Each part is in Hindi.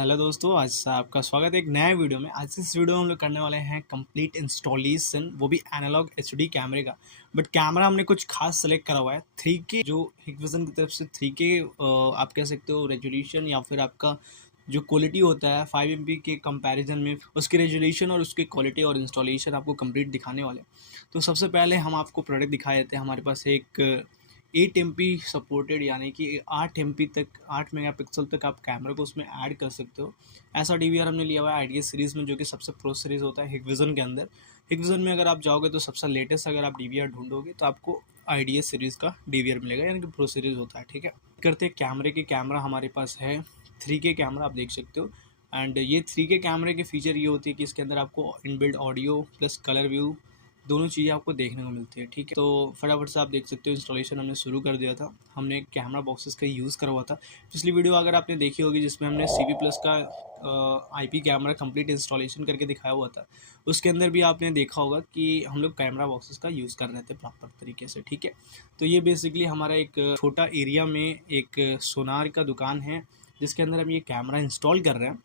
हेलो दोस्तों, आज से आपका स्वागत है एक नए वीडियो में। आज इस वीडियो में हम लोग करने वाले हैं कंप्लीट इंस्टॉलेशन, वो भी एनालॉग एचडी कैमरे का। बट कैमरा हमने कुछ खास सेलेक्ट करा हुआ है 3K, जो हिकविजन की तरफ से 3K आप कह सकते हो रेजोल्यूशन, या फिर आपका जो क्वालिटी होता है 5 MP के कंपैरिजन में उसकी रेजोल्यूशन और उसकी क्वालिटी और इंस्टॉलेशन आपको कंप्लीट दिखाने वाले। तो सबसे पहले हम आपको प्रोडक्ट दिखाए देते हैं। हमारे पास एक 8 MP सपोर्टेड, यानी कि 8 MP तक, 8 मेगापिक्सल तक आप कैमरा को उसमें ऐड कर सकते हो। ऐसा DVR हमने लिया हुआ है IDS सीरीज़ में, जो कि सबसे प्रो सीरीज़ होता है हिकविजन के अंदर। हिकविजन में अगर आप जाओगे तो सबसे लेटेस्ट अगर आप DVR ढूंढोगे तो आपको IDS सीरीज़ का DVR मिलेगा, यानी कि प्रो सीरीज़ होता है। ठीक है, करते कैमरे की। कैमरा हमारे पास है 3K कैमरा, आप देख सकते हो। एंड ये 3K कैमरे के फीचर ये होती है कि इसके अंदर आपको inbuilt audio plus colour view दोनों चीज़ें आपको देखने को मिलती है। ठीक है, तो फटाफट से आप देख सकते हो इंस्टॉलेशन हमने शुरू कर दिया था। हमने कैमरा बॉक्सेस का यूज़ करा हुआ था। पिछली वीडियो अगर आपने देखी होगी जिसमें हमने CV प्लस का IP कैमरा कंप्लीट इंस्टॉलेशन करके दिखाया हुआ था, उसके अंदर भी आपने देखा होगा कि हम लोग कैमरा बॉक्सेस का यूज़ कर रहे थे प्रॉपर तरीके से। ठीक है, तो ये बेसिकली हमारा एक छोटा एरिया में एक सोनार का दुकान है जिसके अंदर हम ये कैमरा इंस्टॉल कर रहे हैं।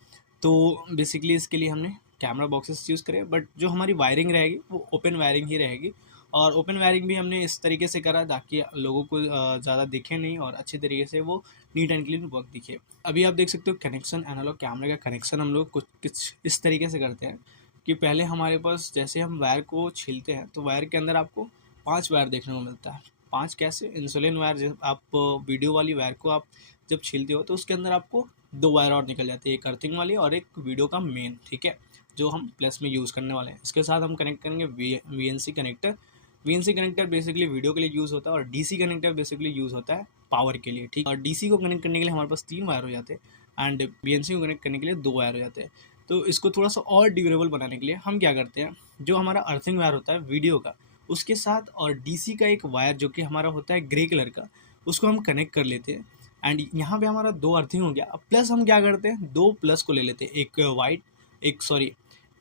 तो बेसिकली इसके लिए हमने कैमरा बॉक्सेस यूज़ करें, बट जो हमारी वायरिंग रहेगी वो ओपन वायरिंग ही रहेगी। और ओपन वायरिंग भी हमने इस तरीके से करा ताकि लोगों को ज़्यादा दिखे नहीं और अच्छे तरीके से वो नीट एंड क्लीन वर्क दिखे। अभी आप देख सकते हो कनेक्शन, एनालॉग कैमरे का कनेक्शन हम लोग कुछ इस तरीके से करते हैं कि पहले हमारे पास जैसे हम वायर को छीलते हैं तो वायर के अंदर आपको 5 वायर देखने को मिलता है। 5 कैसे? इंसुलिन वायर, जब आप वीडियो वाली वायर को आप जब छीलते हो तो उसके अंदर आपको 2 वायर और निकल जाती है, एक अर्थिंग वाली और एक वीडियो का मेन। ठीक है, जो हम प्लस में यूज़ करने वाले हैं। इसके साथ हम कनेक्ट करेंगे VNC connector. VNC connector basically video के लिए यूज़ होता है और DC कनेक्टर बेसिकली यूज़ होता है पावर के लिए। ठीक, और DC को कनेक्ट करने के लिए हमारे पास 3 वायर हो जाते हैं एंड VNC को कनेक्ट करने के लिए 2 वायर हो जाते हैं। तो इसको थोड़ा सा और ड्यूरेबल बनाने के लिए हम क्या करते हैं, जो हमारा अर्थिंग वायर होता है वीडियो का, उसके साथ और DC का एक वायर जो कि हमारा होता है ग्रे कलर का, उसको हम कनेक्ट कर लेते हैं। एंड यहाँ पे हमारा 2 अर्थिंग हो गया। अब प्लस हम क्या करते हैं, 2 प्लस को ले लेते हैं, एक वाइट,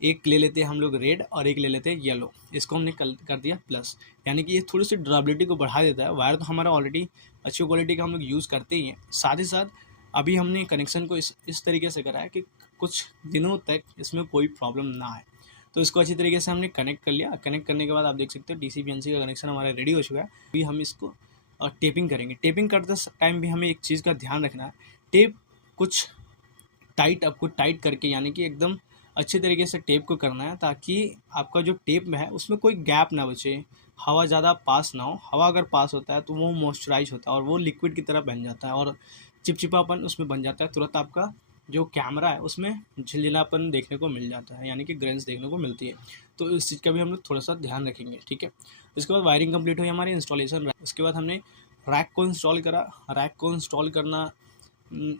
एक ले लेते हैं हम लोग रेड और एक ले लेते हैं येलो। इसको हमने कर दिया प्लस, यानी कि ये थोड़ी सी ड्यूरेबिलिटी को बढ़ा देता है। वायर तो हमारा ऑलरेडी अच्छी क्वालिटी का हम लोग यूज़ करते ही हैं, साथ ही साथ अभी हमने कनेक्शन को इस तरीके से करा है कि कुछ दिनों तक इसमें कोई प्रॉब्लम ना आए। तो इसको अच्छी तरीके से हमने कनेक्ट कर लिया। कनेक्ट करने के बाद आप देख सकते हो DC PNC का कनेक्शन हमारा रेडी हो चुका है। अभी हम इसको टेपिंग करेंगे। टेपिंग करते टाइम भी हमें एक चीज़ का ध्यान रखना है, टेप कुछ टाइट, आपको टाइट करके, यानी कि एकदम अच्छे तरीके से टेप को करना है ताकि आपका जो टेप में है उसमें कोई गैप ना बचे, हवा ज़्यादा पास ना हो। हवा अगर पास होता है तो वो मॉइस्चराइज होता है और वो लिक्विड की तरह बन जाता है और चिपचिपापन उसमें बन जाता है। तुरंत आपका जो कैमरा है उसमें झिलझिलापन देखने को मिल जाता है, यानी कि ग्रेन्स देखने को मिलती है। तो इस चीज़ का भी हम लोग थोड़ा सा ध्यान रखेंगे। ठीक है, इसके बाद वायरिंग कंप्लीट हुई हमारी, इंस्टॉलेशन। उसके बाद हमने रैक को इंस्टॉल करा। रैक को इंस्टॉल करना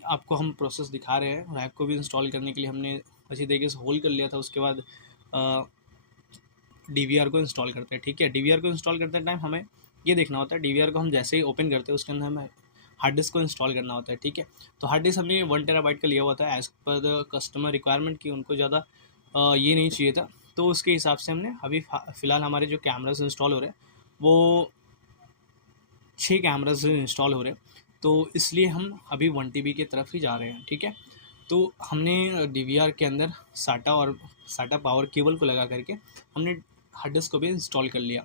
आपको हम प्रोसेस दिखा रहे हैं। रैक को भी इंस्टॉल करने के लिए हमने अच्छी तरीके से होल कर लिया था। उसके बाद DVR को इंस्टॉल करते हैं। ठीक है, DVR को इंस्टॉल करते टाइम हमें ये देखना होता है, DVR को हम जैसे ही ओपन करते हैं उसके अंदर हमें हार्ड डिस्क को इंस्टॉल करना होता है। ठीक है, तो हार्ड डिस्क हमने 1 TB का लिया हुआ था as per the customer requirement की, उनको ज़्यादा ये नहीं चाहिए था। तो उसके हिसाब से हमने अभी फ़िलहाल हमारे जो कैमरास इंस्टॉल हो रहे हैं वो 6 कैमरास इंस्टॉल हो रहे हैं, तो इसलिए हम अभी 1 TB की तरफ ही जा रहे हैं। ठीक है, तो हमने DVR के अंदर साटा पावर केबल को लगा करके हमने हार्ड डिस्क को भी इंस्टॉल कर लिया।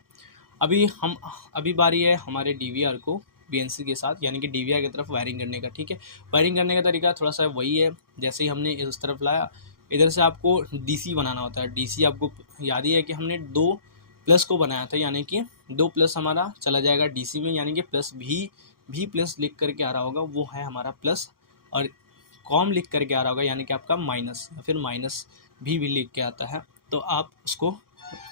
अभी बारी है हमारे DVR को BNC के साथ, यानी कि DVR की तरफ वायरिंग करने का। ठीक है, वायरिंग करने का तरीका थोड़ा सा वही है, जैसे ही हमने इस तरफ लाया, इधर से आपको DC बनाना होता है। DC आपको याद ही है कि हमने 2 प्लस को बनाया था, यानी कि 2 प्लस हमारा चला जाएगा DC में, यानी कि प्लस भी प्लस लिख करके आ रहा होगा, वो है हमारा प्लस। और कॉम लिख करके आ रहा होगा, यानी कि आपका माइनस, या फिर माइनस भी लिख के आता है। तो आप उसको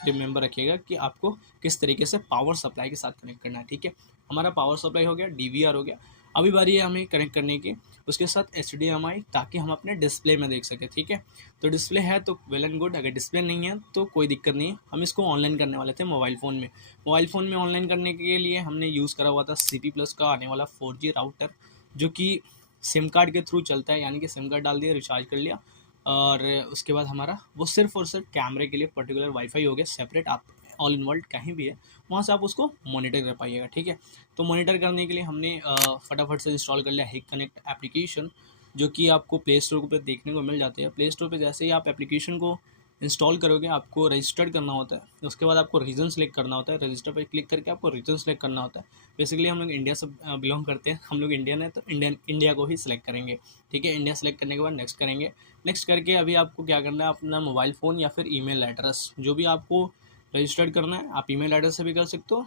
रिमेंबर रखिएगा कि आपको किस तरीके से पावर सप्लाई के साथ कनेक्ट करना है। ठीक है, हमारा पावर सप्लाई हो गया, DVR हो गया। अभी बारी है हमें कनेक्ट करने की उसके साथ HDMI, ताकि हम अपने डिस्प्ले में देख सकें। ठीक है, तो डिस्प्ले है तो वेल एंड गुड, अगर डिस्प्ले नहीं है तो कोई दिक्कत नहीं है। हम इसको ऑनलाइन करने वाले थे मोबाइल फ़ोन में ऑनलाइन करने के लिए हमने यूज़ करा हुआ था CP प्लस का आने वाला 4G राउटर, जो कि सिम कार्ड के थ्रू चलता है, यानी कि सिम कार्ड डाल दिया, रिचार्ज कर लिया, और उसके बाद हमारा वो सिर्फ और सिर्फ कैमरे के लिए पर्टिकुलर वाईफाई हो गया सेपरेट। आप ऑल इन वर्ल्ड कहीं भी है वहाँ से आप उसको मॉनिटर कर पाइएगा। ठीक है, तो मॉनिटर करने के लिए हमने फटाफट से इंस्टॉल कर लिया हिक कनेक्ट एप्लीकेशन, जो कि आपको प्ले स्टोर पर देखने को मिल जाती है। प्ले स्टोर पे जैसे ही आप एप्लीकेशन को इंस्टॉल करोगे आपको रजिस्टर्ड करना होता है, उसके बाद आपको रीजन सेलेक्ट करना होता है, रजिस्टर पर क्लिक करके आपको रीजन सेलेक्ट करना होता है। बेसिकली हम लोग इंडिया से बिलोंग करते हैं, हम लोग इंडियन है तो इंडिया को ही सिलेक्ट करेंगे। ठीक है, इंडिया सेलेक्ट करने के बाद नेक्स्ट करेंगे। नेक्स्ट करके अभी आपको क्या करना है, अपना मोबाइल फ़ोन या फिर ईमेल एड्रेस जो भी आपको रजिस्टर्ड करना है, आप ईमेल एड्रेस से भी कर सकते हो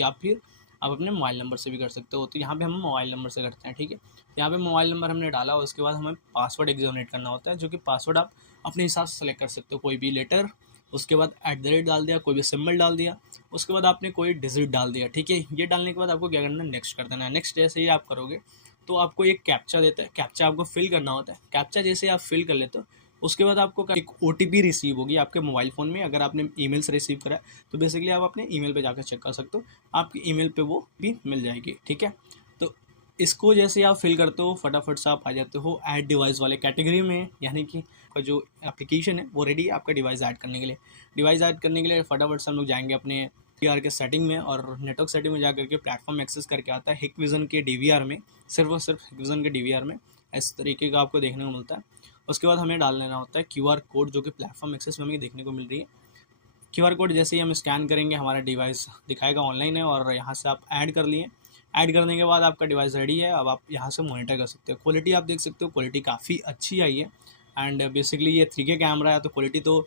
या फिर आप अपने मोबाइल नंबर से भी कर सकते हो। तो यहाँ पे हम मोबाइल नंबर से करते हैं। ठीक है, यहाँ पे मोबाइल नंबर हमने डाला, उसके बाद हमें पासवर्ड एक जनरेट करना होता है, जो कि पासवर्ड आप अपने हिसाब से सेलेक्ट कर सकते हो। कोई भी लेटर, उसके बाद @ डाल दिया, कोई भी सिंबल डाल दिया, उसके बाद आपने कोई डिजिट डाल दिया। ठीक है, ये डालने के बाद आपको क्या करना है, नेक्स्ट कर देना है। नेक्स्ट जैसे ही आप करोगे तो आपको एक कैप्चा देता है, कैप्चा आपको फिल करना होता है। कैप्चा जैसे आप फिल कर लेते हो उसके बाद आपको एक OTP रिसीव होगी आपके मोबाइल फ़ोन में। अगर आपने ईमेल से रिसीव करा है तो बेसिकली आप अपने ईमेल पे जाकर चेक कर सकते हो, आपकी ईमेल पे वो भी मिल जाएगी। ठीक है, तो इसको जैसे आप फिल करते हो फटाफट से आप आ जाते हो ऐड डिवाइस वाले कैटेगरी में, यानी कि आपका जो एप्लीकेशन है वो रेडी है आपका डिवाइस ऐड करने के लिए। डिवाइस ऐड करने के लिए फटाफट से हम लोग जाएंगे अपने DVR के सेटिंग में, और नेटवर्क सेटिंग में जा करके प्लेटफॉर्म एक्सेस करके आता है हिकविज़न के DVR में, सिर्फ और सिर्फ हिकविज़न के DVR में इस तरीके का आपको देखने को मिलता है। उसके बाद हमें डाल लेना होता है QR कोड, जो कि प्लेटफॉर्म एक्सेस में हमें देखने को मिल रही है। QR कोड जैसे ही हम स्कैन करेंगे हमारा डिवाइस दिखाएगा ऑनलाइन है, और यहाँ से आप ऐड कर लिए। ऐड करने के बाद आपका डिवाइस रेडी है, अब आप यहाँ से मॉनिटर कर सकते हो। क्वालिटी आप देख सकते हो, क्वालिटी काफ़ी अच्छी आई है। एंड बेसिकली ये 3K कैमरा है तो क्वालिटी तो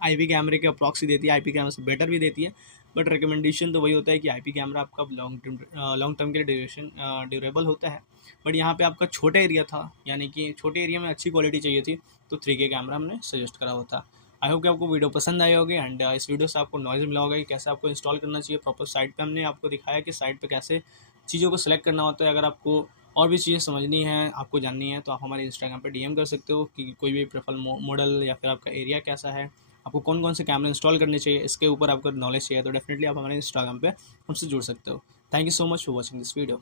IP कैमरे के अप्रॉक्स ही देती है, IP कैमरा से बेटर भी देती है। बट रिकमेंडेशन तो वही होता है कि IP कैमरा आपका लॉन्ग टर्म के लिए ड्यूरेबल होता है। बट यहाँ पे आपका छोटा एरिया था, यानी कि छोटे एरिया में अच्छी क्वालिटी चाहिए थी, तो 3K कैमरा हमने सजेस्ट करा होता। आई होप कि आपको वीडियो पसंद आई होगी, एंड इस वीडियो से आपको नॉलेज मिला होगा कि कैसे आपको इंस्टॉल करना चाहिए प्रॉपर साइट पे। हमने आपको दिखाया कि साइट पे कैसे चीज़ों को सिलेक्ट करना होता है। अगर आपको और भी चीज़ें समझनी है, आपको जाननी है, तो आप हमारे इंस्टाग्राम पे DM कर सकते हो कि कोई भी प्रेफर मॉडल या फिर आपका एरिया कैसा है, आपको कौन कौन से कैमरे इंस्टॉल करने चाहिए, इसके ऊपर आपको नॉलेज चाहिए तो डेफिनेटली आप हमारे इंस्टाग्राम पे हमसे जुड़ सकते हो। Thank you so much for watching this video.